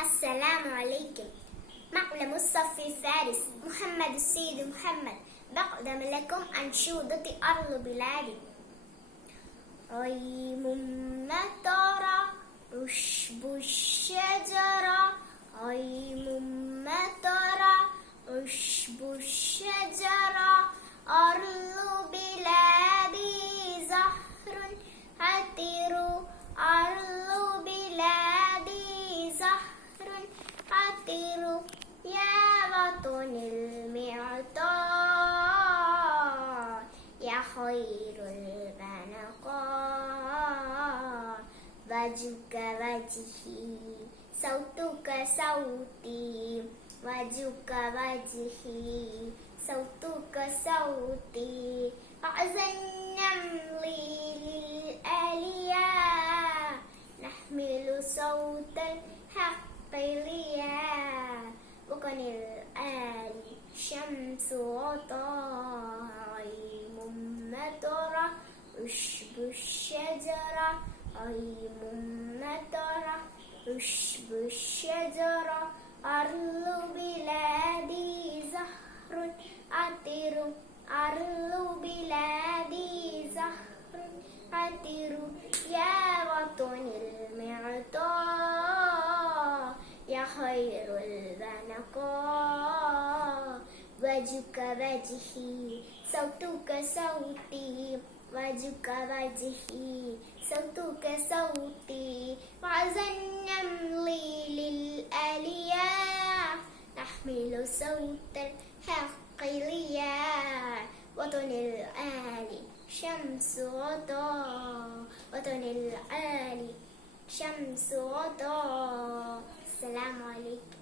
السلام عليكم. معلم الصف الفارس محمد السيد محمد بقدم لكم أنشودة أرض بلادي. عيم مطرة عشب الشجرة، عيم مطرة عشب الشجرة، أرض بلادي زهر عطر، أرض بلادي زهر عطر، يا وطن المعطاء يا خير البنقاء، وجهك وجهي صوتك صوتي، وجهك وجهي صوتك صوتي، أعزى النمل للآلية نحمل صوت الحق ليا، وكن الآل شمس غطاء، عيم مطرة عشب الشجرة، عيم مطرة عشب الشجرة، أرض بلادي زهر عطر، أرض بلادي زهر عطر، يا وطن المعطاء يا خير البنقاء، وجهك وجهي صوتك صوتي، وجهك وجهي صوتك صوتي، وعزى النمل للآلية نحمل صوت الحق ليا، وطن الآل شمس غطاء، وطن الآل شمس غطاء. السلام عليكم.